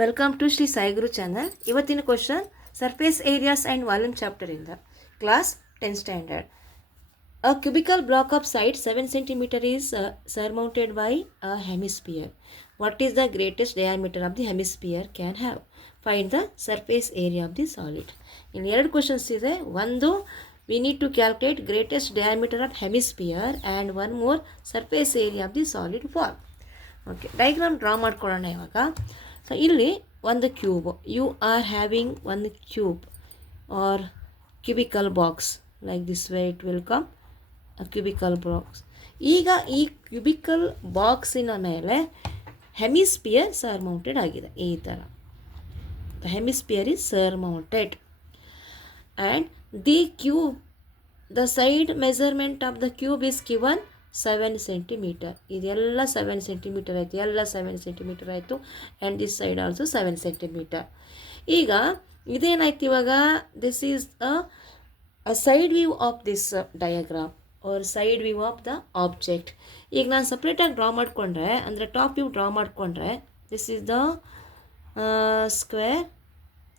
Welcome to Shri Sai Guru channel. ಇವತ್ತಿನ question surface areas and volume ಚಾಪ್ಟರಿಂದ class 10 standard. A cubical block of side 7 cm is surmounted by a hemisphere. What is the greatest diameter of the hemisphere can have? Find the surface area of the solid. ಇಲ್ಲಿ ಎರಡು questions ಇದೆ. ಒಂದು, we need to calculate greatest diameter of hemisphere and one more surface area of the solid wall. Okay, diagram draw ಮಾಡ್ಕೊಳ್ಳೋಣ ಇವಾಗ. So ಇಲ್ಲಿ ಒಂದು cube, you are having ಒಂದು cube or cubical box like this way it will come cubical box. ಈಗ ಈ cubical ಬಾಕ್ಸಿನ ಮೇಲೆ hemisphere ಸರ್ಮೌಂಟೆಡ್ ಆಗಿದೆ. ಈ ಥರ the hemisphere is surmounted and the cube, the side measurement of the cube is given 7 centimetre. ಇದೆಲ್ಲ 7 centimetre ಆಯಿತು, ಎಲ್ಲ 7 centimetre ಆಯಿತು and this side also 7 centimetre. ಈಗ ಇದೇನಾಯ್ತು ಇವಾಗ, this is a side view of this diagram or side view of the object. ಈಗ ನಾನು ಸಪ್ರೇಟಾಗಿ ಡ್ರಾ ಮಾಡಿಕೊಂಡ್ರೆ, ಅಂದರೆ ಟಾಪ್ ವ್ಯೂ ಡ್ರಾ ಮಾಡಿಕೊಂಡ್ರೆ, this is the square,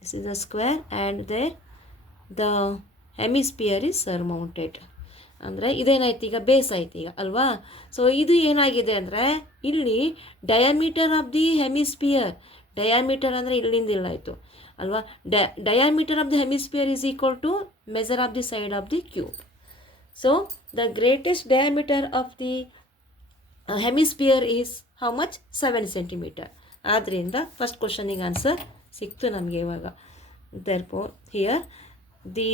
this is the square and there the hemisphere is surmounted. ಅಂದರೆ ಇದೇನಾಯ್ತು ಈಗ, base ಆಯ್ತು ಈಗ ಅಲ್ವಾ. ಸೊ ಇದು ಏನಾಗಿದೆ ಅಂದರೆ, ಇಲ್ಲಿ diameter of the hemisphere, diameter ಅಂದರೆ ಇಲ್ಲಿಂದ ಇಲ್ಲಾಯಿತು ಅಲ್ವಾ. Diameter of the hemisphere is equal to measure of the side of the cube. So the greatest diameter of the hemisphere is how much? 7 centimeter. ಆದ್ದರಿಂದ first ಕ್ವಶನಿಗೆ answer ಸಿಕ್ತು ನಮಗೆ ಇವಾಗ. Therefore here the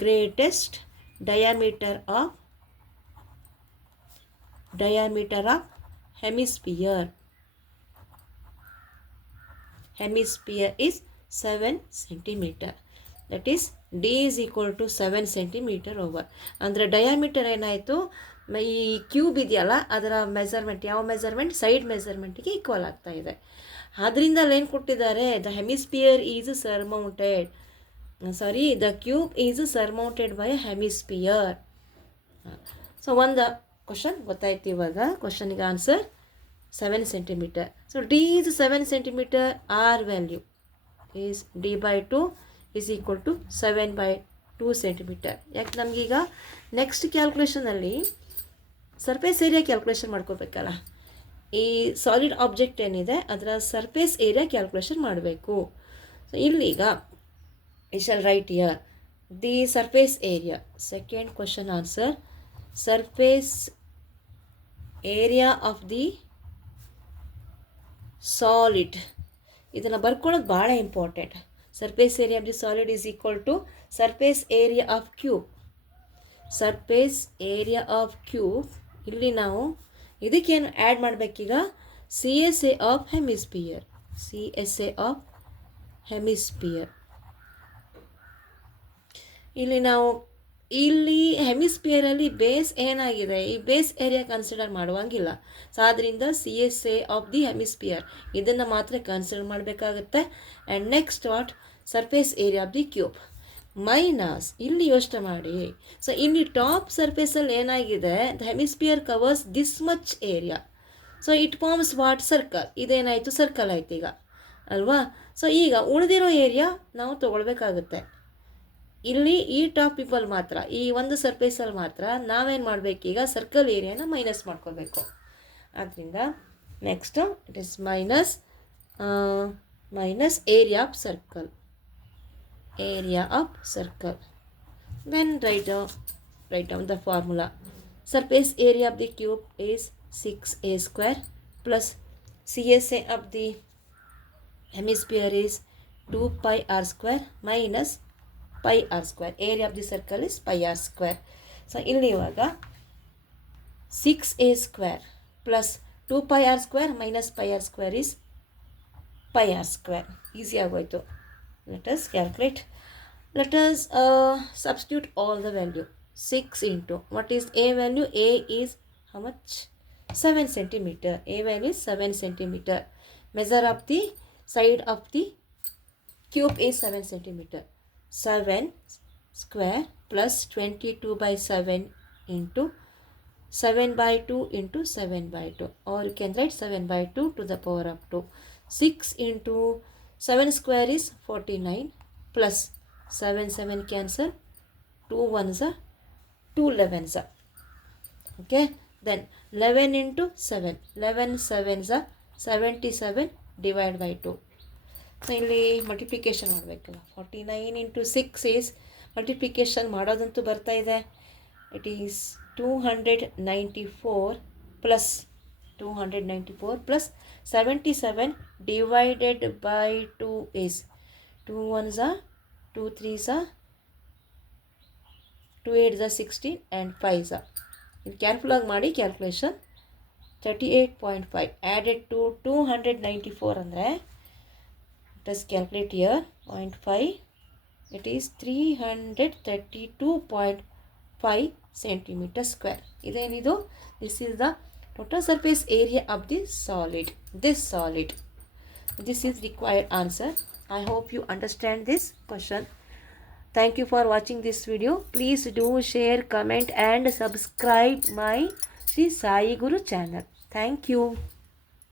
greatest diameter of hemisphere is 7 centimeter. That is D is equal to 7 centimeter over. ಅಂದರೆ diameter ಏನಾಯಿತು, ಈ cube ಇದೆಯಲ್ಲ ಅದರ ಮೆಜರ್ಮೆಂಟ್, ಯಾವ ಮೆಜರ್ಮೆಂಟ್? ಸೈಡ್ ಮೆಜರ್ಮೆಂಟಿಗೆ ಈಕ್ವಲ್ ಆಗ್ತಾ ಇದೆ. ಅದರಿಂದ ಏನು ಕೊಟ್ಟಿದ್ದಾರೆ, the hemisphere is surmounted, the cube is surmounted by a hemisphere. So ಒಂದು ಕ್ವಶನ್ ಗೊತ್ತಾಯ್ತು ಇವಾಗ. ಕ್ವಶನಿಗೆ answer 7 centimetre. So D is 7 centimetre, R value is D by 2 is equal to 7/2 centimetre. ಯಾಕೆ ನಮಗೀಗ ನೆಕ್ಸ್ಟ್ ಕ್ಯಾಲ್ಕುಲೇಷನಲ್ಲಿ ಸರ್ಫೇಸ್ ಏರಿಯಾ ಕ್ಯಾಲ್ಕುಲೇಷನ್ ಮಾಡ್ಕೋಬೇಕಲ್ಲ. ಈ solid object ಏನಿದೆ ಅದರ ಸರ್ಫೇಸ್ ಏರಿಯಾ ಕ್ಯಾಲ್ಕುಲೇಷನ್ ಮಾಡಬೇಕು. ಸೊ ಇಲ್ಲೀಗ I shall write here the surface area. Second question answer, surface area of the solid. ಇದನ್ನು ಬರ್ಕೊಳ್ಳೋದು ಭಾಳ important. Surface area of the solid is equal to surface area of cube. Surface area of cube, ಇಲ್ಲಿ ನಾವು ಇದಕ್ಕೇನು add ಮಾಡಬೇಕೀಗ, CSA of hemisphere, CSA of hemisphere. ಇಲ್ಲಿ ನಾವು ಇಲ್ಲಿ ಹೆಮಿಸ್ಪಿಯರಲ್ಲಿ ಬೇಸ್ ಏನಾಗಿದೆ, ಈ ಬೇಸ್ ಏರಿಯಾ ಕನ್ಸಿಡರ್ ಮಾಡುವಂಗಿಲ್ಲ. ಸೊ ಆದ್ದರಿಂದ CSA ಆಫ್ ದಿ ಹೆಮಿಸ್ಪಿಯರ್ ಇದನ್ನು ಮಾತ್ರ ಕನ್ಸಿಡರ್ ಮಾಡಬೇಕಾಗುತ್ತೆ. And next what, surface area of the cube minus, ಇಲ್ಲಿ ಯೋಚನೆ ಮಾಡಿ. ಸೊ ಇಲ್ಲಿ ಟಾಪ್ ಸರ್ಫೇಸಲ್ಲಿ ಏನಾಗಿದೆ, the hemisphere covers this much area. So it forms what? Circle. ಇದೇನಾಯಿತು, ಸರ್ಕಲ್ ಆಯ್ತು ಈಗ ಅಲ್ವಾ. ಸೊ ಈಗ ಉಳಿದಿರೋ ಏರಿಯಾ ನಾವು ತೊಗೊಳ್ಬೇಕಾಗುತ್ತೆ. ಇಲ್ಲಿ ಈ ಟಾಪ್ ಪೀಪಲ್ ಮಾತ್ರ, ಈ ಒಂದು ಸರ್ಫೇಸಲ್ಲಿ ಮಾತ್ರ ನಾವೇನು ಮಾಡಬೇಕೀಗ, ಸರ್ಕಲ್ ಏರಿಯಾನ ಮೈನಸ್ ಮಾಡ್ಕೋಬೇಕು. ಆದ್ದರಿಂದ next it is minus area of circle, then write down the formula. Surface area of the cube is 6a² plus CSA of the hemisphere is 2πr² minus πr². Area of the circle is πr². So ಇಲ್ಲಿ ಇವಾಗ 6a² plus 2πr² minus πr² is πr². Easy ಆಗೋಯ್ತು. Let us calculate. Let us substitute all the value. 6 into what is a value? a is how much? 7 centimetre. a value is 7 centimeter. Measure of the side of the cube is 7 centimeter. 7 square plus 22/7 into 7 by 2 into 7 by 2, or you can write 7 by 2 to the power of 2. 6 into 7 square is 49, plus 7 7 cancel, 2 ones are 2 11s are. Okay, then 11 into 7, 11 sevens are 77, divide by 2. So ಇಲ್ಲಿ multiplication ಮಾಡಬೇಕಲ್ಲ. 49 into 6 is multiplication ಮಾಡೋದಂತೂ ಬರ್ತಾ ಇದೆ. It is 294 plus 77 divided by 2 is 2 ones are 2 3s are 2 8s are 16 and 5s are. ಇದು ಕ್ಯಾಲ್ಕುಲ್ ಆಗಿ ಮಾಡಿ calculation. 38.5 added to 294 ಅಂದರೆ let us calculate here 0.5, it is 332.5 centimeter square. Idenidu, this is the total surface area of this solid. This is required answer. I hope you understand this question. Thank you for watching this video. Please do share, comment and subscribe my Sri Sai Guru channel. Thank you.